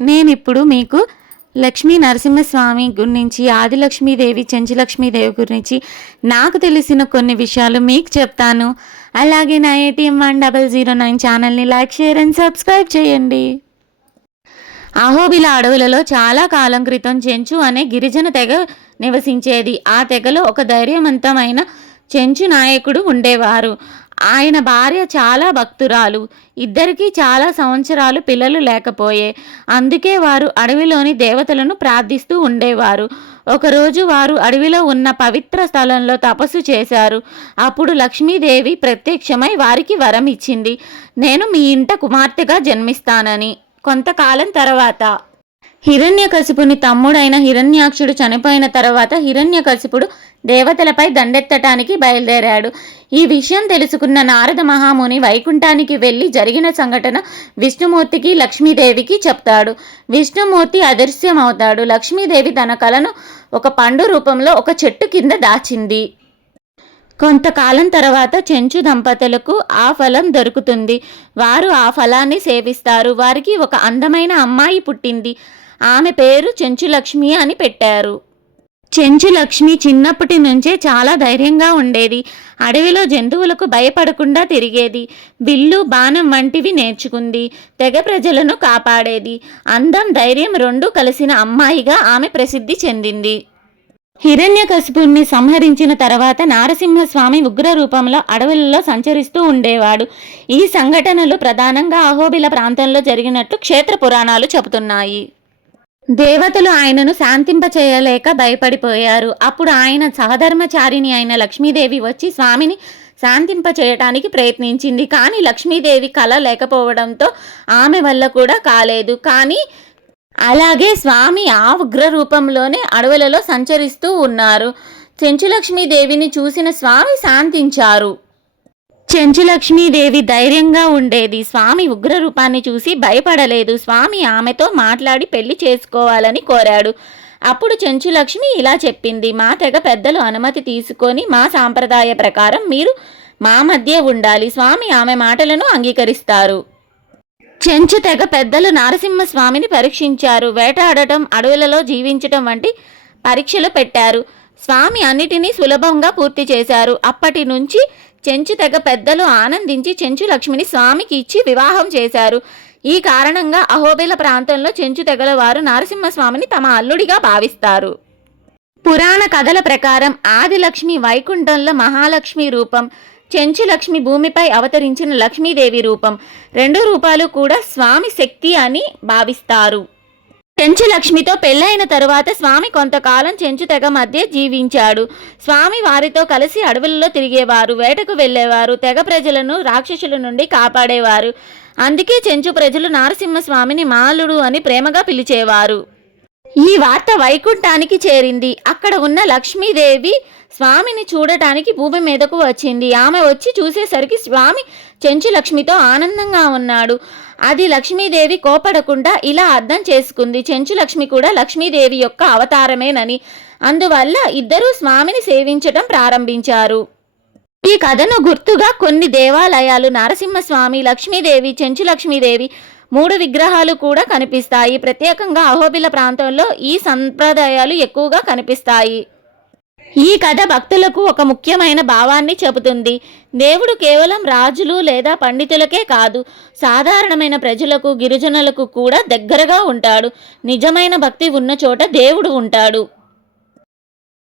నేనిప్పుడు మీకు లక్ష్మీ నరసింహస్వామి గురించి, ఆదిలక్ష్మీదేవి, చెంచులక్ష్మీదేవి గురించి నాకు తెలిసిన కొన్ని విషయాలు మీకు చెప్తాను. అలాగే నా ATM1009 ఛానల్ని లైక్, షేర్ అండ్ సబ్స్క్రైబ్ చేయండి. అహోబిల అడవులలో చాలా కాలం క్రితం చెంచు అనే గిరిజన తెగ నివసించేది. ఆ తెగలో ఒక ధైర్యవంతమైన చెంచు నాయకుడు ఉండేవారు. ఆయన భార్య చాలా భక్తురాలు. ఇద్దరికీ చాలా సంవత్సరాలు పిల్లలు లేకపోయే. అందుకే వారు అడవిలోని దేవతలను ప్రార్థిస్తూ ఉండేవారు. ఒకరోజు వారు అడవిలో ఉన్న పవిత్ర స్థలంలో తపస్సు చేశారు. అప్పుడు లక్ష్మీదేవి ప్రత్యక్షమై వారికి వరం ఇచ్చింది, నేను మీ ఇంట కుమార్తెగా జన్మిస్తానని. కొంతకాలం తర్వాత హిరణ్యకశిపుని తమ్ముడైన హిరణ్యాక్షుడు చనిపోయిన తర్వాత హిరణ్యకశిపుడు దేవతలపై దండెత్తటానికి బయలుదేరాడు. ఈ విషయం తెలుసుకున్న నారద మహాముని వైకుంఠానికి వెళ్ళి జరిగిన సంఘటన విష్ణుమూర్తికి, లక్ష్మీదేవికి చెప్తాడు. విష్ణుమూర్తి అదృశ్యమవుతాడు. లక్ష్మీదేవి తన కలను ఒక పండు రూపంలో ఒక చెట్టు కింద దాచింది. కొంతకాలం తర్వాత చెంచు దంపతులకు ఆ ఫలం దొరుకుతుంది. వారు ఆ ఫలాన్ని సేవిస్తారు. వారికి ఒక అందమైన అమ్మాయి పుట్టింది. ఆమె పేరు చెంచులక్ష్మి అని పెట్టారు. చెంచులక్ష్మి చిన్నప్పటి నుంచే చాలా ధైర్యంగా ఉండేది. అడవిలో జంతువులకు భయపడకుండా తిరిగేది. బిల్లు, బాణం వంటివి నేర్చుకుంది. తెగ ప్రజలను కాపాడేది. అందం, ధైర్యం రెండూ కలిసిన అమ్మాయిగా ఆమె ప్రసిద్ధి చెందింది. హిరణ్యకశిపుణ్ణి సంహరించిన తర్వాత నారసింహస్వామి ఉగ్ర రూపంలో అడవులలో సంచరిస్తూ ఉండేవాడు. ఈ సంఘటనలు ప్రధానంగా అహోబిల ప్రాంతంలో జరిగినట్లు క్షేత్ర పురాణాలు చెబుతున్నాయి. దేవతలు ఆయనను శాంతింపచేయలేక భయపడిపోయారు. అప్పుడు ఆయన సహధర్మచారిణి అయిన లక్ష్మీదేవి వచ్చి స్వామిని శాంతింపచేయటానికి ప్రయత్నించింది. కానీ లక్ష్మీదేవి కళ లేకపోవడంతో ఆమె వల్ల కూడా కాలేదు. కానీ అలాగే స్వామి ఆ ఉగ్ర రూపంలోనే అడవులలో సంచరిస్తూ ఉన్నారు. చెంచులక్ష్మీదేవిని చూసిన స్వామి శాంతించారు. చెంచులక్ష్మీదేవి ధైర్యంగా ఉండేది. స్వామి ఉగ్ర రూపాన్ని చూసి భయపడలేదు. స్వామి ఆమెతో మాట్లాడి పెళ్లి చేసుకోవాలని కోరాడు. అప్పుడు చెంచులక్ష్మి ఇలా చెప్పింది, మా తెగ పెద్దలు అనుమతి తీసుకొని మా సాంప్రదాయ ప్రకారం మీరు మా మధ్య ఉండాలి. స్వామి ఆమె మాటలను అంగీకరిస్తారు. చెంచు తెగ పెద్దలు నారసింహస్వామిని పరీక్షించారు. వేటాడటం, అడవులలో జీవించటం వంటి పరీక్షలు పెట్టారు. స్వామి అన్నిటినీ సులభంగా పూర్తి చేశారు. అప్పటి నుంచి చెంచు తెగ పెద్దలు ఆనందించి చెంచులక్ష్మిని స్వామికి ఇచ్చి వివాహం చేశారు. ఈ కారణంగా అహోబిల ప్రాంతంలో చెంచు తెగల వారు నారసింహస్వామిని తమ అల్లుడిగా భావిస్తారు. పురాణ కథల ప్రకారం ఆదిలక్ష్మి వైకుంఠంలో మహాలక్ష్మి రూపం, చెంచులక్ష్మి భూమిపై అవతరించిన లక్ష్మీదేవి రూపం. రెండు రూపాలు కూడా స్వామి శక్తి అని భావిస్తారు. చెంచులక్ష్మితో పెళ్ళైన తరువాత స్వామి కొంతకాలం చెంచు తెగ మధ్య జీవించాడు. స్వామి వారితో కలిసి అడవులలో తిరిగేవారు, వేటకు వెళ్ళేవారు, తెగ ప్రజలను రాక్షసుల నుండి కాపాడేవారు. అందుకే చెంచు ప్రజలు నారసింహస్వామిని మాలుడు అని ప్రేమగా పిలిచేవారు. ఈ వార్త వైకుంఠానికి చేరింది. అక్కడ ఉన్న లక్ష్మీదేవి స్వామిని చూడటానికి భూమి మీదకు వచ్చింది. ఆమె వచ్చి చూసేసరికి స్వామి చెంచులక్ష్మితో ఆనందంగా ఉన్నాడు. అది లక్ష్మీదేవి కోపడకుండా ఇలా అర్థం చేసుకుంది, చెంచులక్ష్మి కూడా లక్ష్మీదేవి యొక్క అవతారమేనని. అందువల్ల ఇద్దరూ స్వామిని సేవించటం ప్రారంభించారు. ఈ కథను గుర్తుగా కొన్ని దేవాలయాలు, నరసింహస్వామి, లక్ష్మీదేవి, చెంచులక్ష్మీదేవి 3 విగ్రహాలు కూడా కనిపిస్తాయి. ప్రత్యేకంగా అహోబిల ప్రాంతంలో ఈ సంప్రదాయాలు ఎక్కువగా కనిపిస్తాయి. ఈ కథ భక్తులకు ఒక ముఖ్యమైన భావాన్ని చెబుతుంది. దేవుడు కేవలం రాజులు లేదా పండితులకే కాదు, సాధారణమైన ప్రజలకు, గిరిజనులకు కూడా దగ్గరగా ఉంటాడు. నిజమైన భక్తి ఉన్న చోట దేవుడు ఉంటాడు.